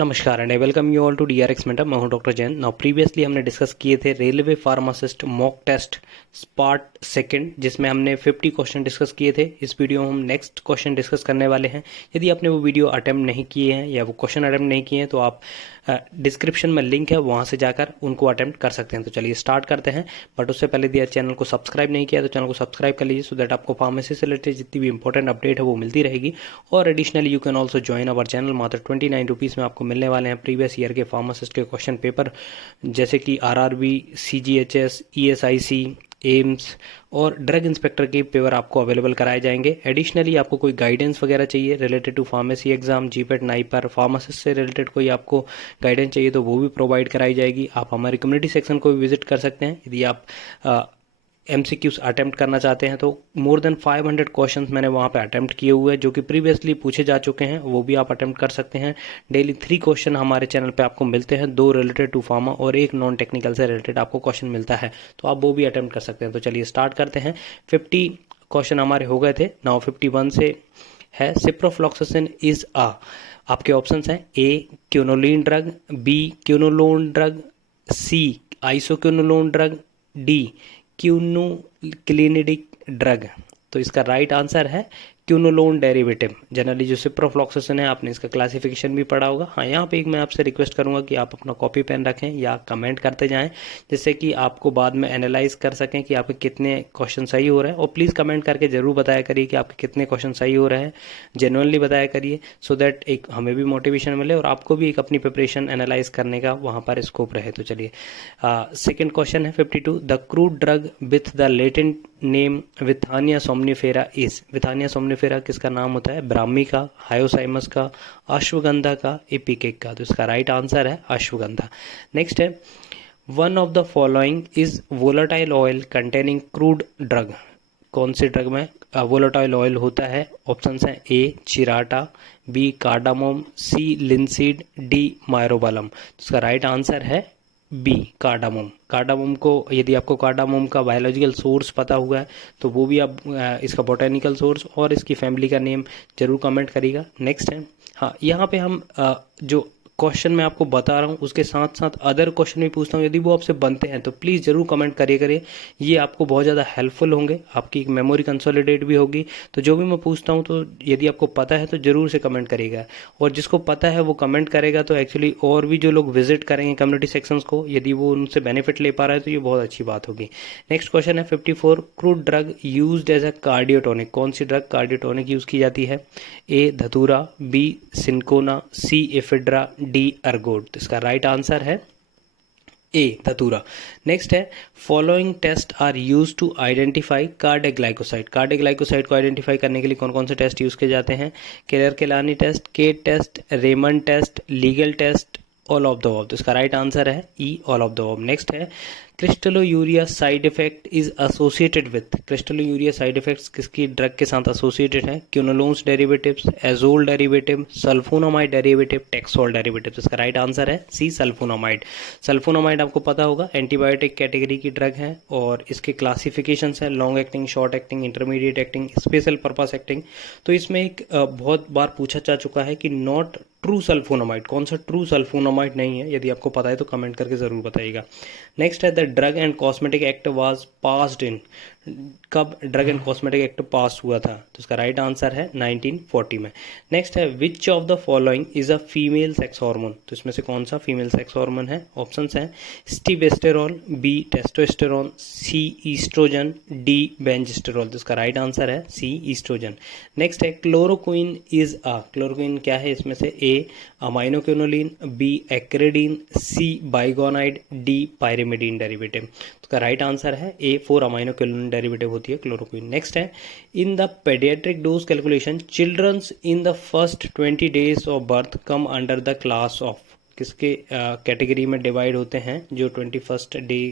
नमस्कार and I welcome you all to DRX mentor. मैं हूं डॉक्टर जैन। नाउ प्रीवियसली हमने डिस्कस किए थे railway pharmacist mock test part second, जिसमें हमने 50 क्वेश्चन डिस्कस किए थे। इस वीडियो में हम नेक्स्ट क्वेश्चन डिस्कस करने वाले हैं। यदि आपने वो वीडियो अटेम्प्ट नहीं किए हैं या वो क्वेश्चन अटेम्प्ट नहीं किए हैं तो आप डिस्क्रिप्शन में लिंक है, वहाँ से जाकर उनको अटेम्प्ट कर सकते हैं। तो चलिए स्टार्ट करते हैं। बट उससे पहले यदि चैनल को सब्सक्राइब नहीं किया तो चैनल को सब्सक्राइब कर लीजिए, सो दैट आपको फार्मेसी से रिलेटेड जितनी भी इंपॉर्टेंट अपडेट है वो मिलती रहेगी। और additionally you can also join our channel. मात्र 29 रुपीज़ में आपको मिलने वाले हैं प्रीवियस ईयर के फार्मासिस्ट के क्वेश्चन पेपर, जैसे कि आरआरबी, सीजीएचएस, ईएसआईसी, एम्स और ड्रग इंस्पेक्टर के पेपर आपको अवेलेबल कराए जाएंगे। एडिशनली आपको कोई गाइडेंस वगैरह चाहिए related to pharmacy exam, GPAT, NIPER, pharmacist से रिलेटेड कोई आपको गाइडेंस चाहिए तो वो भी प्रोवाइड कराई जाएगी। आप हमारे कम्युनिटी सेक्शन को भी विजिट कर सकते हैं। यदि आप MCQs अटेम्प्ट करना चाहते हैं तो मोर देन 500 क्वेश्चंस मैंने वहाँ पे अटेम्प्ट किए हुए हैं जो कि प्रीवियसली पूछे जा चुके हैं, वो भी आप अटेम्प्ट कर सकते हैं। डेली 3 क्वेश्चन हमारे चैनल पे आपको मिलते हैं, 2 रिलेटेड टू फार्मा और 1 नॉन टेक्निकल से रिलेटेड आपको क्वेश्चन मिलता है, तो आप वो भी अटेम्प्ट कर सकते हैं। तो चलिए स्टार्ट करते हैं। 50 क्वेश्चन हमारे हो गए थे। नाउ 51 से है सिप्रोफ्लॉक्सासिन इज आ, आपके ऑप्शंस हैं ए क्यूनोलिन ड्रग, बी क्यूनोलोन ड्रग, सी आइसोक्यूनोलोन ड्रग, डी क्यूनोक्लिनिडिक ड्रग। तो इसका राइट आंसर है क्यूनोलोन डेरिवेटिव। जनरली जो सिप्रोफ्लॉक्सासिन है आपने इसका क्लासिफिकेशन भी पढ़ा होगा। हाँ, यहाँ पे एक मैं आपसे रिक्वेस्ट करूंगा कि आप अपना कॉपी पेन रखें या कमेंट करते जाएं, जिससे कि आपको बाद में एनालाइज कर सकें कि आपके कितने क्वेश्चन सही हो रहे हैं। और प्लीज़ कमेंट करके ज़रूर बताया करिए कि आपके कितने क्वेश्चन सही हो रहे हैं, जेन्युइनली बताया करिए, सो दैट एक हमें भी मोटिवेशन मिले और आपको भी एक अपनी प्रिपरेशन एनालाइज करने का वहाँ पर स्कोप रहे। तो चलिए सेकेंड क्वेश्चन है 52। The crude drug with the latent name Withania somnifera is. Withania somnifera किसका नाम होता है? ब्राह्मी का, हायोसाइमस का, अश्वगंधा का, एपिकेक का। तो इसका राइट आंसर है अश्वगंधा। नेक्स्ट है one of the following is volatile oil containing crude drug. कौन से ड्रग में वोलेटाइल ऑयल होता है? ऑप्शंस हैं ए चिराटा, बी कार्डामोम, सी लिंसीड, डी मायरोबालम। तो इसका राइट आंसर है बी कार्डामोम। कार्डामोम को, यदि आपको कार्डामोम का बायोलॉजिकल सोर्स पता हुआ है तो वो भी आप इसका बोटेनिकल सोर्स और इसकी फैमिली का नेम जरूर कमेंट करिएगा। नेक्स्ट है, हाँ, यहाँ पे हम जो क्वेश्चन मैं आपको बता रहा हूँ उसके साथ साथ अदर क्वेश्चन भी पूछता हूँ। यदि वो आपसे बनते हैं तो प्लीज़ ज़रूर कमेंट करिए। ये आपको बहुत ज़्यादा हेल्पफुल होंगे, आपकी एक मेमोरी कंसोलिडेट भी होगी। तो जो भी मैं पूछता हूँ तो यदि आपको पता है तो ज़रूर से कमेंट करिएगा, और जिसको पता है वो कमेंट करेगा तो एक्चुअली और भी जो लोग विजिट करेंगे कम्युनिटी सेक्शंस को, यदि वो उनसे बेनिफिट ले पा रहा है तो ये बहुत अच्छी बात होगी। नेक्स्ट क्वेश्चन है 54। Crude drug used as a cardiotonic. कौन सी ड्रग कार्डियोटोनिक यूज़ की जाती है? A datura, B cinchona, C ephedra, D ergot. तो इसका राइट आंसर है ए धतूरा। नेक्स्ट है following test are use to identify cardiac glycoside. Cardiac glycoside को आइडेंटिफाई करने के लिए कौन कौन से टेस्ट यूज किए जाते हैं? Keller Kiliani test, Kedde test, Raymond test, Legal test, all of the above. तो इसका राइट आंसर है E all of the above. Next है crystalluria side effect is associated with. Crystalluria side effects किसकी drug के साथ एसोसिएटेड है? Quinolones derivatives, azole derivative, sulphonamide derivative, taxol derivative. इसका right answer है सी सल्फोनामाइड। सल्फोनामाइड आपको पता होगा एंटीबायोटिक कैटेगरी की ड्रग है और इसके क्लासिफिकेशन है long acting, short acting, intermediate acting, special purpose acting. तो इसमें एक बहुत बार पूछा जा चुका है कि नॉट ट्रू सल्फोनामाइड। कौन सा ट्रू सल्फोनामाइड नहीं है? यदि आपको पता है तो कमेंट करके जरूर बताइएगा। नेक्स्ट है the drug and cosmetic act was passed in. कब drug and cosmetic act pass हुआ था? तो इसका राइट आंसर है 1940 में। नेक्स्ट है which of the following is a female sex hormone. तो इसमें से कौन सा फीमेल सेक्स हार्मोन है? ऑप्शंस हैं स्टीबेस्टेरॉल, बी टेस्टोस्टेरोन, सी ईस्ट्रोजन, डी बेंजेस्टेरॉल। तो इसका राइट आंसर है सी ईस्ट्रोजन। नेक्स्ट है क्लोरोक्विन इज अ। क्लोरोक्विन क्या है? इसमें से ए अमाइनोक्विनोलिन, बी एक्रेडीन, सी बाइगोनाइड, डी पायरिमिडीन डेरिवेटिव। तो इसका राइट आंसर है ए 4 अमाइनोक्विनोलिन डेरिवेटिव होती है क्लोरोक्विन। नेक्स्ट है in the paediatric dose calculation children's in the first 20 days of birth come under the class of. किसके कैटेगरी में डिवाइड होते हैं जो 21st डे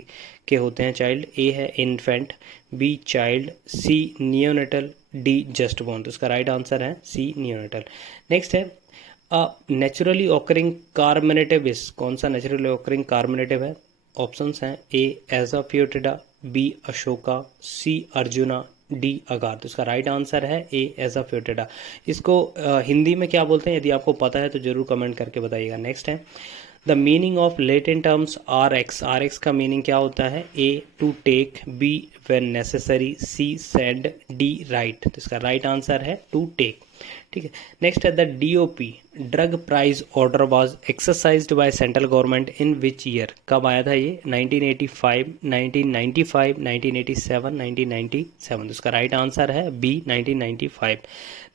के होते हैं चाइल्ड? ए है infant, B child, C neonatal, D just born. तो इसका राइट आंसर है सी नियोनेटल। नेक्स्ट है नेचुरली ऑकरिंग कार्बोनेटिव इज। कौन सा नेचुरली ऑकरिंग कार्बोनेटिव है? ऑप्शंस हैं A asafoetida, B ashoka, C arjuna, D agar. तो इसका राइट आंसर है ए एज़ाफोएटिडा। इसको हिंदी में क्या बोलते हैं, यदि आपको पता है तो जरूर कमेंट करके बताइएगा। नेक्स्ट है the meaning of Latin terms R X. R X का मीनिंग क्या होता है? A to take, B when necessary, C send, D right. तो इसका राइट आंसर है टू टेक। ठीक है। नेक्स्ट है the DOP drug price order was exercised by central government in which year. कब आया था ये? 1985, 1995, 1987, 1997। तो इसका राइट आंसर है बी 1995।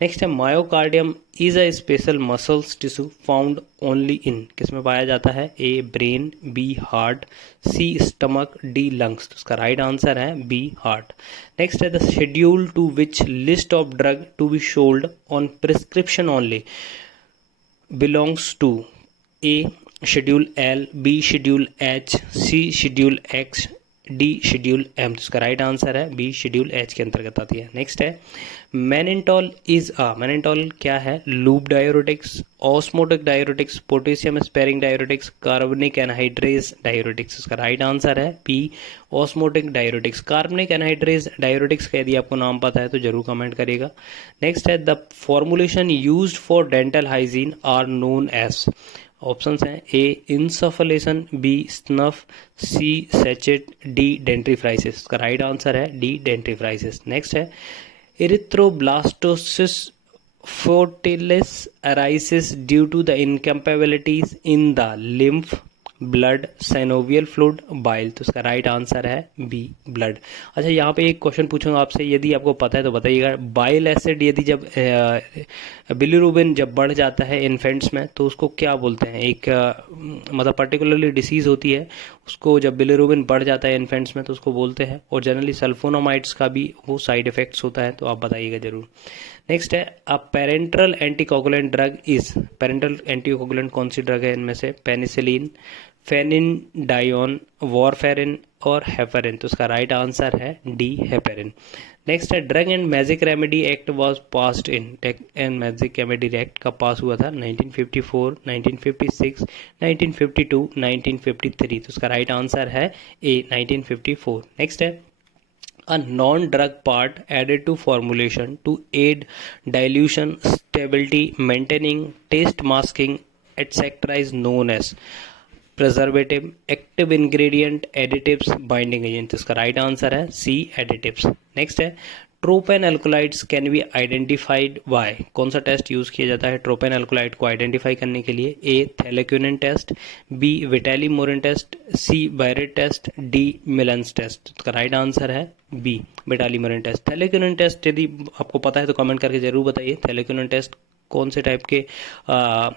नेक्स्ट है myocardium is a special muscles tissue found only in. किसमें पाया जाता है? A brain, B heart, C stomach, D lungs. तो उसका राइट आंसर है बी हार्ट। नेक्स्ट है the schedule to which list of drug to be sold on prescription only belongs to. A schedule L, B schedule H, C schedule X, D schedule M. तो इसका right answer है B schedule H के अंतर्गत आती है। Next है मैनेंटॉल is a. मैनेंटॉल क्या है? Loop diuretics, osmotic diuretics, potassium sparing diuretics, carbonic anhydrase diuretics. इसका राइट आंसर है B osmotic diuretics. Carbonic anhydrase diuretics का यदि आपको नाम पता है तो जरूर कमेंट करिएगा। नेक्स्ट है the formulation used for dental hygiene are known as. Options हैं A insufflation, B snuff, C sachet, D dentifrices. इसका राइट आंसर है डी डेंट्रीफ्राइसिस। नेक्स्ट है erythroblastosis fortilis arises due to the incapabilities in the lymph, blood, synovial fluid, bile. तो इसका right answer है B blood. अच्छा, यहाँ पे एक क्वेश्चन पूछूंगा आपसे, यदि आपको पता है तो बताइएगा। बाइल एसिड यदि जब बिलीरुबिन जब बढ़ जाता है इन्फेंट्स में तो उसको क्या बोलते हैं? एक मतलब पर्टिकुलरली डिसीज होती है उसको, जब बिलीरुबिन बढ़ जाता है इन्फेंट्स में तो उसको बोलते हैं। और जनरली सल्फोनामाइड्स का भी वो साइड इफेक्ट्स होता है, तो आप बताइएगा जरूर। नेक्स्ट है a parenteral anticoagulant drug is. Parenteral anticoagulant कौन सी ड्रग है इनमें से? पेनिसिलिन, फेनिडायोन, वॉरफेरिन और हेपेरिन। तो उसका राइट आंसर है डी हेपेरिन। नेक्स्ट है drug and magic remedy act was passed in. Drug and magic remedy act कब पास हुआ था? 1954, 1956, 1952, 1953। तो उसका राइट आंसर है ए 1954। नेक्स्ट है a non-drug part added to formulation to aid dilution, stability, maintaining, taste masking, etc. is known as preservative, active ingredient, additives, binding agent। इसका right answer है सी additives. Next है tropane alkaloids can be identified by. कौन सा test use किया जाता है tropane alkaloid को identify करने के लिए? ए थैलेक्यूनिन टेस्ट, बी विटाली मोरिन टेस्ट, सी बायरेट टेस्ट, डी मिलन्स टेस्ट। इसका राइट आंसर है बी विटाली मोरिन टेस्ट। थैलेक्यूनिन टेस्ट यदि आपको पता है तो कमेंट करके जरूर बताइए। थैलेक्यूनिन टेस्ट कौन से टाइप के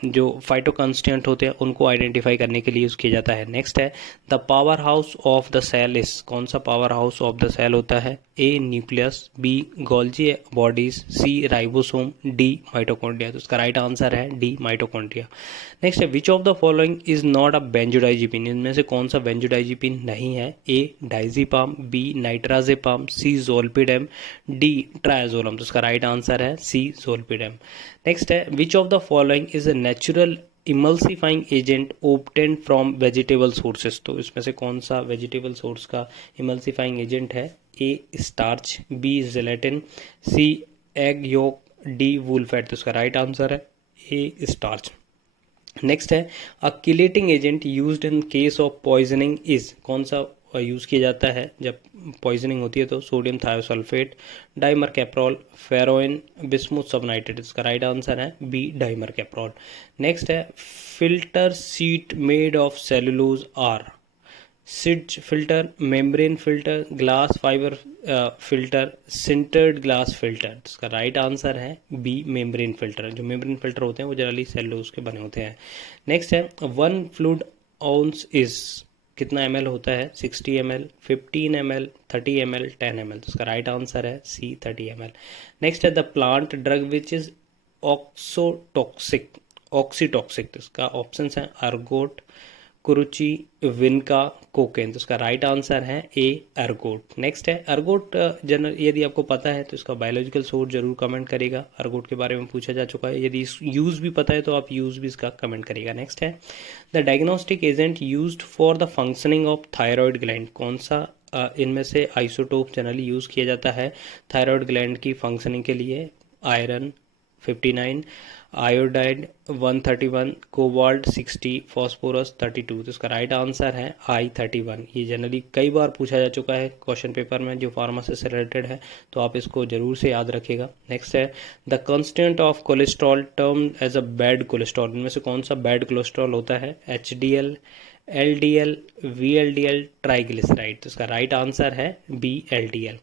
जो फाइटोकॉन्स्टिट्यूएंट होते हैं उनको आइडेंटिफाई करने के लिए यूज किया जाता है। नेक्स्ट है the powerhouse of the cell is. कौन सा powerhouse of the cell होता है? A nucleus, B Golgi bodies, C ribosome, D mitochondria. तो उसका राइट आंसर है डी माइटोकॉन्ड्रिया। नेक्स्ट है which of the following is not a benzodiazepine. इनमें से कौन सा बेंजोडाइजिपिन नहीं है? A diazepam, B nitrazepam, C zolpidem, D triazolam. तो उसका राइट आंसर है सी जोल्पिडेम। नेक्स्ट है which of the following is a natural emulsifying agent obtain from vegetable sources. तो इसमें से कौन सा वेजिटेबल सोर्स का इमल्सिफाइंग एजेंट है? A starch, B gelatin, C egg yolk, D wool fat. तो उसका राइट आंसर है ए स्टार्च। नेक्स्ट है a chelating agent used in case of poisoning is. कौन सा यूज़ किया जाता है जब पॉइजनिंग होती है? तो sodium thiosulphate, dimercaprol, ferroin, bismuth subnitrate. इसका राइट आंसर है बी डाइमरकैप्रोल। नेक्स्ट है filter sheet made of cellulose are. Seitz filter, membrane filter, glass fibre filter, sintered glass filter. इसका राइट आंसर है बी मेम्ब्रेन फिल्टर। जो membrane filter होते हैं वो generally cellulose के बने होते हैं। नेक्स्ट है 1 फ्लूइड आउंस इज। कितना ml होता है? 60 ml, 15 ml, 30 ml, 10 ml। तो इसका राइट आंसर है सी 30 ml। नेक्स्ट है the plant drug which is oxytocic, oxytocic. तो इसका ऑप्शन है अर्गोट, कुरुचि, विनका, कोकेन। तो इसका राइट आंसर है ए अर्गोट। नेक्स्ट है अर्गोट जनरल यदि आपको पता है तो इसका बायोलॉजिकल सोर्स जरूर कमेंट करिएगा। अर्गोट के बारे में पूछा जा चुका है, यदि यूज भी पता है तो आप यूज भी इसका कमेंट करिएगा। नेक्स्ट है the diagnostic agent used for the functioning of thyroid gland. कौन सा इनमें से आइसोटोप जनरली यूज़ किया जाता है थायराइड ग्लैंड की फंक्शनिंग के लिए। Iron 59, iodide 131, cobalt 60, phosphorus 32। तो इसका राइट आंसर है I31। ये जनरली कई बार पूछा जा चुका है क्वेश्चन पेपर में जो फार्मेसी से रिलेटेड है, तो आप इसको जरूर से याद रखिएगा। नेक्स्ट है the constant of cholesterol term as a bad cholesterol. इनमें से कौन सा बैड कोलेस्ट्रॉल होता है? HDL, LDL, VLDL, triglyceride. तो इसका राइट आंसर है BLDL।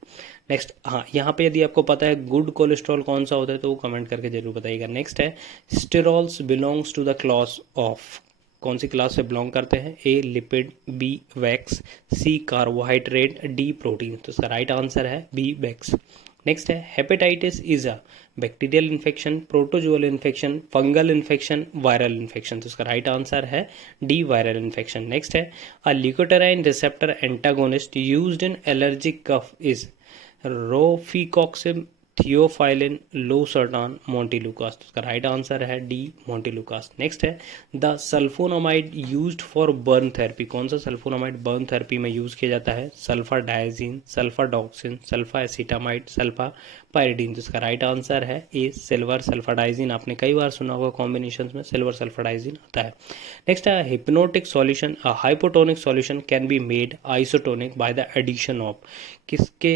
नेक्स्ट, हाँ, यहाँ पे यदि आपको पता है गुड कोलेस्ट्रॉल कौन सा होता है तो वो कमेंट करके जरूर बताइएगा। नेक्स्ट है sterols belongs to the class of. कौन सी क्लास से बिलोंग करते हैं? A lipid, B wax, C carbohydrate, D protein. तो इसका राइट आंसर है B वैक्स। नेक्स्ट है hepatitis is a bacterial infection, protozoal infection, fungal infection, viral infection. तो इसका राइट आंसर है डी वायरल इन्फेक्शन। नेक्स्ट है a leukotriene receptor antagonist used in allergic cough is rofecoxib, theophylline, losartan, montelukast. तो इसका right answer है D montelukast. Next है the sulphonamide used for burn therapy. कौन सा सल्फोनामाइड बर्न थेरेपी में use किया जाता है? Sulphadiazine, sulphadoxine, sulphacetamide, sulphapyridine. जिसका राइट आंसर है ए सिल्वर सल्फाडाइजिन। आपने कई बार सुना होगा कॉम्बिनेशन में सिल्वर सल्फाडाइजिन आता है। नेक्स्ट है hypnotic solution, a hypotonic solution can be made isotonic by the addition of. किसके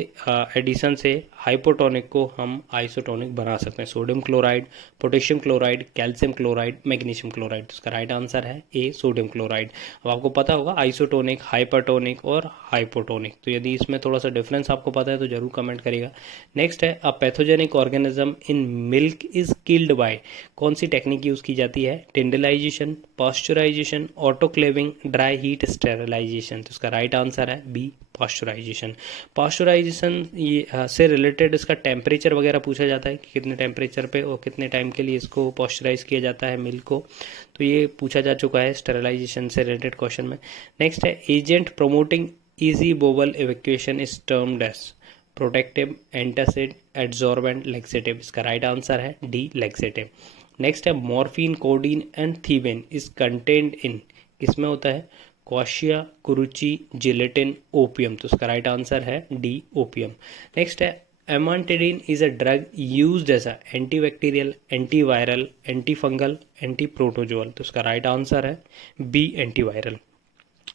एडिशन से हाइपोटोनिक को हम आइसोटोनिक बना सकते हैं? Sodium chloride, potassium chloride, calcium chloride, magnesium chloride. इसका राइट आंसर है ए सोडियम क्लोराइड। अब आपको पता होगा आइसोटोनिक, हाइपरटोनिक और हाइपोटोनिक, तो यदि इसमें थोड़ा सा डिफरेंस आपको पता है तो जरूर कमेंट करिएगा। नेक्स्ट है a pathogenic organism in milk is killed by. कौन सी टेक्निक यूज की जाती है? Tyndallisation, pasteurisation, autoclaving, dry heat sterilisation. तो इसका राइट आंसर है बी पास्चराइजेशन। पास्चराइजेशन से रिलेटेड इसका टेम्परेचर वगैरह पूछा जाता है कि कितने टेम्परेचर पे और कितने टाइम के लिए इसको पास्चराइज किया जाता है मिल्क को, तो ये पूछा जा चुका है स्टेरिलाइजेशन से रिलेटेड क्वेश्चन में। नेक्स्ट है agent promoting easy bowel evacuation is termed as protective, antacid, adsorbent, laxative. इसका राइट आंसर है डी लेक्सेटिव। नेक्स्ट है morphine, codeine and thebaine is contained in. किसमें होता है? Quassia, kurchi, gelatin, opium. तो उसका राइट आंसर है डी ओपियम। नेक्स्ट है amantadine is a drug used as a antibacterial, antiviral, antifungal, antiprotozoal. तो उसका राइट आंसर है बी एंटीवायरल।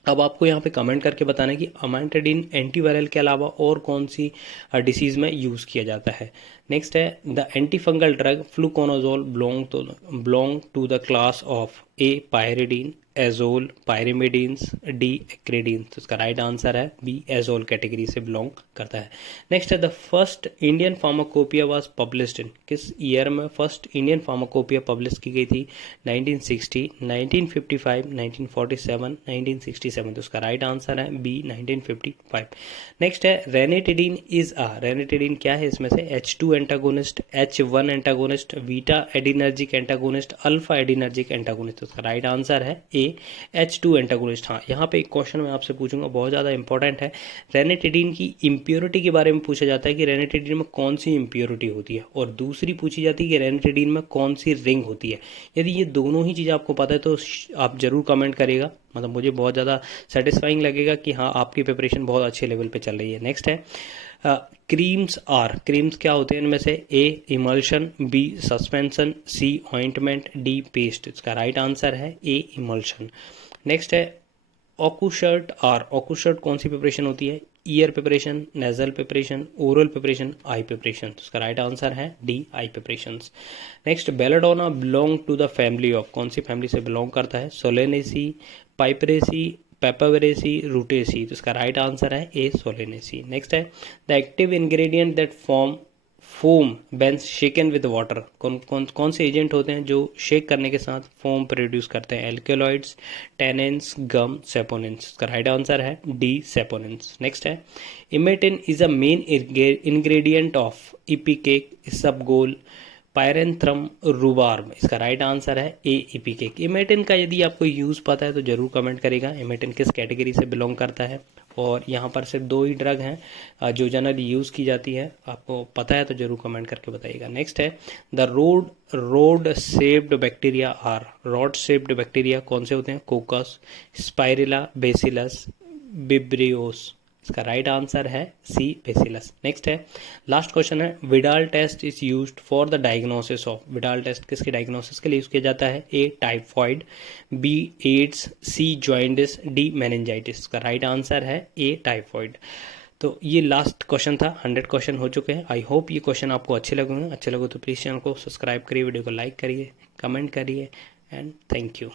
अब आपको यहाँ पे कमेंट करके बताना है कि अमांटेडिन एंटीवायरल के अलावा और कौन सी डिसीज में यूज़ किया जाता है। नेक्स्ट है the antifungal drug fluconazole belong to the class of A pyridine, azole, pyrimidines, D acridine. तो इसका राइट आंसर है बी एजोल कैटेगरी से बिलोंग करता है। नेक्स्ट है the first Indian pharmacopoeia was published in. किस ईयर में फर्स्ट इंडियन फार्माकोपिया पब्लिश की गई थी? 1960, 1955, 1947, 1967। तो उसका राइट आंसर है बी 1955। नेक्स्ट है रेनिटिडीन इज अ। रेनिटिडीन क्या है? इसमें से H2 antagonist, H1 antagonist, beta adrenergic antagonist, alpha adrenergic antagonist. तो उसका राइट आंसर है ए H2 एंटागोनिस्ट। हाँ, यहाँ पे एक क्वेश्चन मैं आपसे पूछूंगा, बहुत ज़्यादा इंपॉर्टेंट है। रेनिटिडीन की इम्प्योरिटी के बारे में पूछा जाता है कि रेनिटिडीन में कौन सी इम्प्योरिटी होती है, और दूसरी पूछी जाती है कि रेनिटिडीन में कौन सी रिंग होती है। यदि ये दोनों ही चीज़ आपको पता है तो आप जरूर कमेंट करिएगा, मतलब मुझे बहुत ज़्यादा सेटिस्फाइंग लगेगा कि हाँ आपकी प्रिपरेशन बहुत अच्छे लेवल पे चल रही है। नेक्स्ट है क्रीम्स आर। क्रीम्स क्या होते हैं? इनमें से ए इमल्शन, बी सस्पेंशन, सी ऑइंटमेंट, डी पेस्ट। इसका राइट आंसर है ए इमल्शन। नेक्स्ट है ऑकुशर्ट आर। ऑकुशर्ट कौन सी प्रिपरेशन होती है? Ear preparation, nasal preparation, oral preparation, eye preparation. तो इसका राइट आंसर है D eye preparation. Next belladonna belong to the family of. कौन सी फैमिली से बिलोंग करता है? Solanaceae, Piperaceae, Papaveraceae, Rutaceae. तो इसका राइट आंसर है ए सोलेनेसी। नेक्स्ट है the active ingredient that form foam when shaken with water. कौन से एजेंट होते हैं जो शेक करने के साथ फोम प्रोड्यूस करते हैं? Alkaloids, tannins, gum, saponins. इसका राइट आंसर है डी सेपोनेंस। नेक्स्ट है emetine is a main ingredient of ipecac, isabgol, pyrethrum, rhubarb. इसका राइट आंसर है ए इपिकेक। इमेटिन का यदि आपको यूज़ पता है तो जरूर कमेंट करेगा इमेटिन किस कैटेगरी से बिलोंग करता है। और यहाँ पर सिर्फ दो ही ड्रग हैं जो जनरली यूज़ की जाती है, आपको पता है तो जरूर कमेंट करके बताइएगा। नेक्स्ट है the rod shaped bacteria are. Rod shaped bacteria कौन से होते हैं? कोकस, स्पाइरिला, बेसिलस, बिब्रियोस, इसका राइट आंसर है सी बेसिलस। नेक्स्ट है, लास्ट क्वेश्चन है, Widal test is used for the diagnosis of, Widal test किसके डायग्नोसिस के लिए यूज किया जाता है? A typhoid, B AIDS, C jaundice, D meningitis. इसका राइट आंसर है ए टाइफॉइड। तो ये लास्ट क्वेश्चन था, 100 क्वेश्चन हो चुके हैं। आई होप ये क्वेश्चन आपको अच्छे लगे होंगे। अच्छे लगे तो प्लीज़ चैनल को सब्सक्राइब करिए, वीडियो को लाइक करिए, कमेंट करिए एंड थैंक यू।